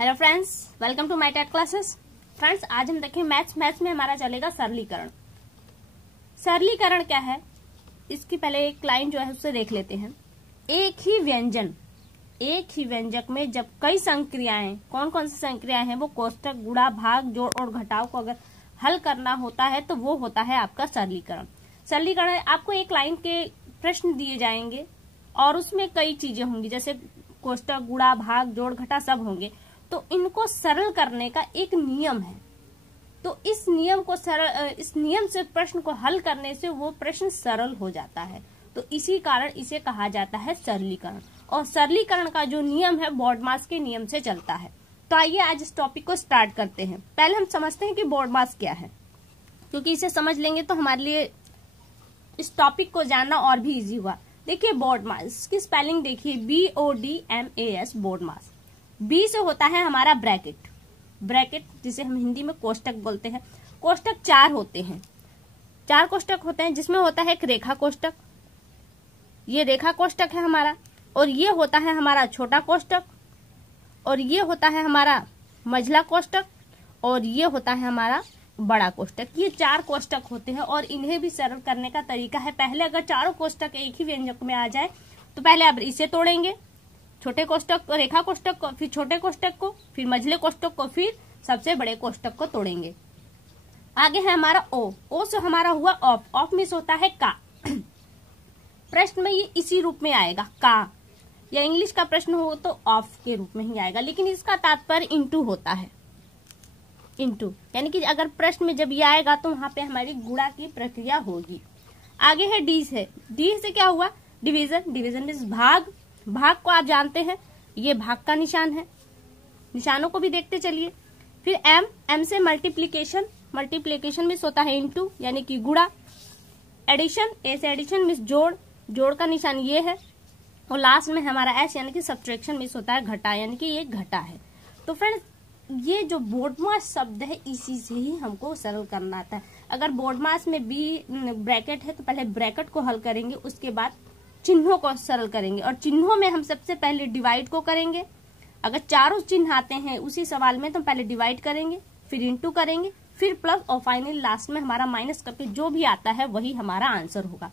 Hello friends, welcome to my TET classes. Friends, आज हम देखें मैथ्स में हमारा चलेगा सरलीकरण। सरलीकरण क्या है, इसकी पहले एक लाइन जो है उससे देख लेते हैं। एक ही व्यंजक में जब कई संक्रियाएं, कौन कौन सी संक्रियाएं हैं, वो कोष्टक, गुणा, भाग, जोड़ और घटाव को अगर हल करना होता है तो वो होता है आपका सरलीकरण। सरलीकरण आपको एक लाइन के प्रश्न दिए जाएंगे और उसमें कई चीजें होंगी, जैसे कोष्टक, गुणा, भाग, जोड़, घटा सब होंगे। तो इनको सरल करने का एक नियम है। तो इस नियम से प्रश्न को हल करने से वो प्रश्न सरल हो जाता है। तो इसी कारण इसे कहा जाता है सरलीकरण। और सरलीकरण का जो नियम है BODMAS के नियम से चलता है। तो आइए आज इस टॉपिक को स्टार्ट करते हैं। पहले हम समझते हैं कि BODMAS क्या है, क्योंकि इसे समझ लेंगे तो हमारे लिए इस टॉपिक को जानना और भी इजी हुआ। देखिए BODMAS की स्पेलिंग देखिए, BODMAS, BODMAS। बी से होता है हमारा ब्रैकेट जिसे हम हिंदी में कोष्टक बोलते हैं। कोष्टक 4 होते हैं, 4 कोष्टक होते हैं, जिसमें होता है एक रेखा कोष्टक, ये रेखा कोष्टक है हमारा, और ये होता है हमारा छोटा कोष्टक, और ये होता है हमारा मझला कोष्टक, और ये होता है हमारा बड़ा कोष्टक। ये 4 कोष्टक होते हैं और इन्हें भी सरल करने का तरीका है। पहले अगर चारों कोष्टक एक ही व्यंजक में आ जाए तो पहले आप इसे तोड़ेंगे, छोटे कोष्टक को, रेखा कोष्टक को, फिर छोटे कोष्टक को, फिर मझले कोष्टक को, फिर सबसे बड़े कोष्टक को तोड़ेंगे। आगे है हमारा ओ से हमारा हुआ ऑफ मीन्स होता है का। प्रश्न में ये इसी रूप में आएगा का, या इंग्लिश का प्रश्न हो तो ऑफ के रूप में ही आएगा, लेकिन इसका तात्पर्य इनटू होता है। इनटू यानी कि अगर प्रश्न में जब ये आएगा तो वहां पे हमारी गुणा की प्रक्रिया होगी। आगे है डी से क्या हुआ, डिवीजन मीन्स भाग को आप जानते हैं, ये भाग का निशान है, निशानों को भी देखते चलिए। फिर एम से मल्टीप्लीकेशन मीन्स होता है इनटू यानी कि गुणा। एडिशन, ए से एडिशन मीन्स जोड़ का निशान ये है। और लास्ट में हमारा एस यानी कि सब्ट्रैक्शन मीन्स होता है घटा, यानी कि ये घटा है। तो फ्रेंड्स, ये जो BODMAS शब्द है इसी से ही हमको सरल करना आता है। अगर BODMAS में बी ब्रैकेट है तो पहले ब्रैकेट को हल करेंगे, उसके बाद चिन्हों को सरल करेंगे, और चिन्हों में हम सबसे पहले डिवाइड को करेंगे। अगर चारों चिन्ह आते हैं उसी सवाल में तो पहले डिवाइड करेंगे, फिर इनटू करेंगे, फिर प्लस, और फाइनली लास्ट में हमारा माइनस करके जो भी आता है वही हमारा आंसर होगा।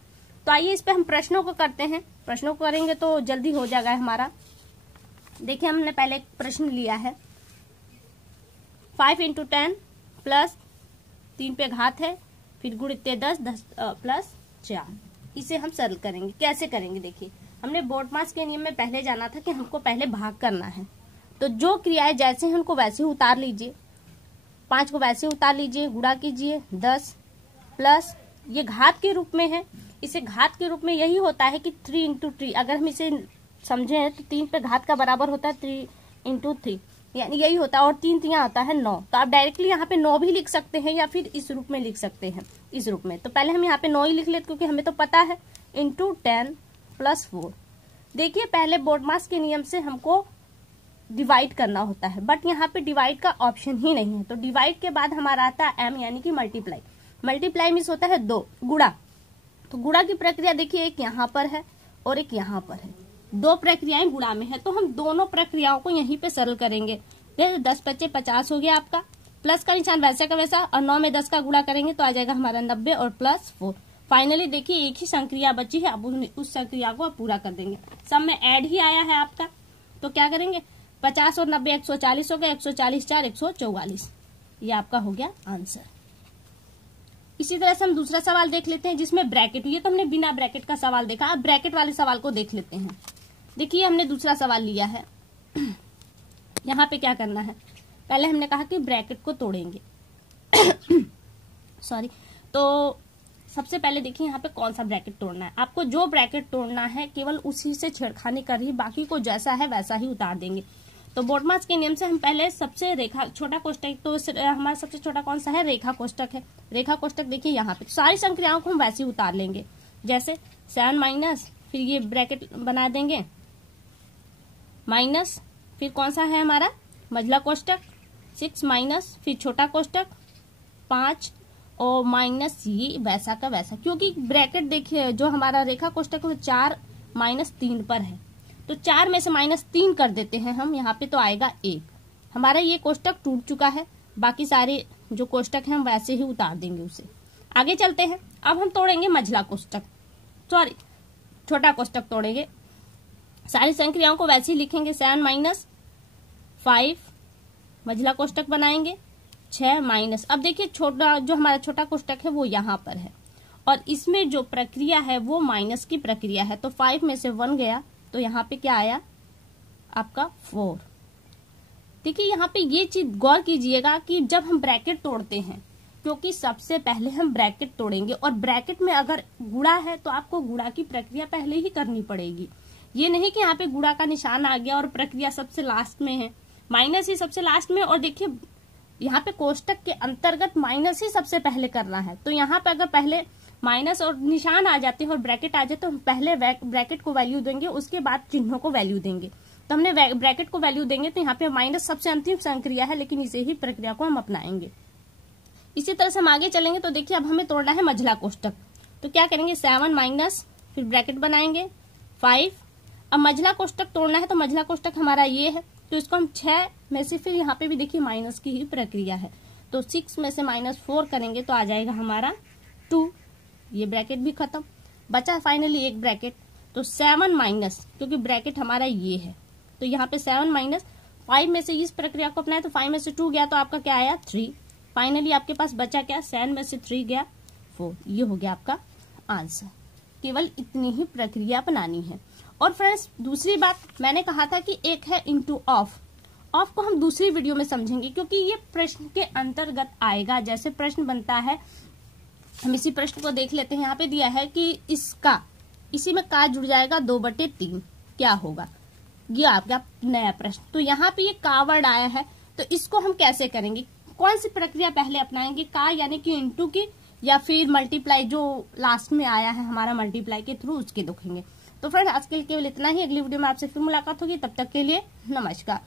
तो आइए इस पे हम प्रश्नों को करते हैं। प्रश्नों को करेंगे तो जल्दी हो जाएगा हमारा। देखिए हमने पहले एक प्रश्न लिया है, 5 × 10 प्लस 3 पे घात है, फिर गुणित 10 प्लस 4। इसे हम सरल करेंगे। कैसे करेंगे, देखिए हमने BODMAS के नियम में पहले जाना था कि हमको पहले भाग करना है। तो जो क्रियाएं जैसे हैं उनको वैसे ही उतार लीजिए, 5 को वैसे उतार लीजिए, गुणा कीजिए 10 प्लस, ये घात के रूप में है, इसे घात के रूप में यही होता है कि 3 × 3। अगर हम इसे समझे तो 3 पे घात का बराबर होता है 3 × 3, यानी यही होता है, और 3 3 आता है 9। तो आप डायरेक्टली यहाँ पे 9 भी लिख सकते हैं या फिर इस रूप में लिख सकते हैं, इस रूप में। तो पहले हम यहाँ पे 9 ही लिख लेते क्योंकि हमें तो पता है, × 10 + 4। देखिए पहले BODMAS के नियम से हमको डिवाइड करना होता है, बट यहाँ पे डिवाइड का ऑप्शन ही नहीं है। तो डिवाइड के बाद हमारा आता है M यानी कि मल्टीप्लाई मीन्स होता है 2 गुणा। तो गुणा की प्रक्रिया देखिए, एक यहाँ पर है और एक यहाँ पर है, 2 प्रक्रियाएं गुणा में है। तो हम दोनों प्रक्रियाओं को यहीं पे सरल करेंगे। 10 × 5 = 50 हो गया आपका, प्लस का निशान वैसा का वैसा, और 9 में 10 का गुणा करेंगे तो आ जाएगा हमारा 90 और प्लस 4। फाइनली देखिए एक ही संक्रिया बची है, अब उस संक्रिया को आप पूरा कर देंगे। सब में ऐड ही आया है आपका, तो क्या करेंगे, 50 और 90 140 हो गया, 140 4 144, ये आपका हो गया आंसर। इसी तरह से हम दूसरा सवाल देख लेते हैं जिसमें ब्रैकेट, ये तो हमने बिना ब्रैकेट का सवाल देखा। अब ब्रैकेट वाले सवाल को देख लेते हैं। देखिए हमने दूसरा सवाल लिया है। यहाँ पे क्या करना है, पहले हमने कहा कि ब्रैकेट को तोड़ेंगे सॉरी। तो सबसे पहले देखिए यहाँ पे कौन सा ब्रैकेट तोड़ना है। आपको जो ब्रैकेट तोड़ना है केवल उसी से छेड़खानी कर रही, बाकी को जैसा है वैसा ही उतार देंगे। तो BODMAS के नियम से हम पहले सबसे छोटा कोष्टक, तो हमारा सबसे छोटा कौन सा है, रेखा कोष्टक है। रेखा कोष्टक देखिए यहाँ पे सारी संक्रियाओं को हम वैसे ही उतार लेंगे, जैसे 7 माइनस, फिर ये ब्रैकेट बना देंगे माइनस, फिर कौन सा है हमारा मझला कोष्टक 6 माइनस, फिर छोटा कोष्टक 5 और माइनस ये वैसा का वैसा, क्योंकि ब्रैकेट देखिए जो हमारा रेखा कोष्टक है 4 - 3 पर है, तो 4 में से -3 कर देते हैं हम यहाँ पे, तो आएगा 1। हमारा ये कोष्टक टूट चुका है, बाकी सारे जो कोष्टक हैं हम वैसे ही उतार देंगे उसे। आगे चलते हैं। अब हम तोड़ेंगे मझला कोष्टक, सॉरी छोटा कोष्टक तोड़ेंगे। सारी संक्रियाओं को वैसे ही लिखेंगे, 7 माइनस 5 मझला कोष्टक बनाएंगे, 6 माइनस, अब देखिए छोटा जो हमारा छोटा कोष्टक है वो यहाँ पर है और इसमें जो प्रक्रिया है वो माइनस की प्रक्रिया है, तो 5 में से 1 गया तो यहाँ पे क्या आया आपका 4। देखिए यहाँ पे ये चीज गौर कीजिएगा कि जब हम ब्रैकेट तोड़ते हैं, क्योंकि सबसे पहले हम ब्रैकेट तोड़ेंगे और ब्रैकेट में अगर गुणा है तो आपको गुणा की प्रक्रिया पहले ही करनी पड़ेगी। ये नहीं कि यहाँ पे गुणा का निशान आ गया और प्रक्रिया सबसे लास्ट में है, माइनस ही सबसे लास्ट में। और देखिए यहाँ पे कोष्टक के अंतर्गत माइनस ही सबसे पहले करना है, तो यहाँ पे अगर पहले माइनस और निशान आ जाते हैं और ब्रैकेट आ जाए तो हम पहले ब्रैकेट को वैल्यू देंगे, उसके बाद चिन्हों को वैल्यू देंगे। तो हमने ब्रैकेट को वैल्यू देंगे तो यहाँ पे माइनस सबसे अंतिम संक्रिया है, लेकिन इसे ही प्रक्रिया को हम अपनाएंगे। इसी तरह से हम आगे चलेंगे तो देखिए अब हमें तोड़ना है मझला कोष्टक, तो क्या करेंगे 7 माइनस, फिर ब्रैकेट बनाएंगे 5। अब मझला कोष्टक तोड़ना है तो मझला कोष्टक हमारा ये है, तो इसको हम 6 में से, फिर यहाँ पे भी देखिए माइनस की ही प्रक्रिया है, तो 6 में से -4 करेंगे तो आ जाएगा हमारा 2। ये ब्रैकेट भी खत्म, बचा फाइनली एक ब्रैकेट, तो 7 माइनस, क्योंकि ब्रैकेट हमारा ये है तो यहाँ पे 7 माइनस 5 में से इस प्रक्रिया को अपनाए तो 5 में से 2 गया तो आपका क्या आया 3। फाइनली आपके पास बचा क्या, 7 में से 3 गया 4। ये हो गया आपका आंसर। केवल इतनी ही प्रक्रिया बनानी है। और फ्रेंड्स दूसरी बात मैंने कहा था कि एक है इनटू ऑफ, ऑफ को हम दूसरी वीडियो में समझेंगे क्योंकि ये प्रश्न के अंतर्गत आएगा। जैसे प्रश्न बनता है, हम इसी प्रश्न को देख लेते हैं। यहाँ पे दिया है कि इसका, इसी में का जुड़ जाएगा 2/3, क्या होगा, ये आपका नया प्रश्न। तो यहाँ पे ये का वर्ड आया है, तो इसको हम कैसे करेंगे, कौन सी प्रक्रिया पहले अपनाएंगे, का यानी कि इनटू की, या फिर मल्टीप्लाई जो लास्ट में आया है हमारा मल्टीप्लाई के थ्रू, उसके देखेंगे। तो फ्रेंड्स आज के लिए केवल इतना ही। अगली वीडियो में आपसे फिर मुलाकात होगी, तब तक के लिए नमस्कार।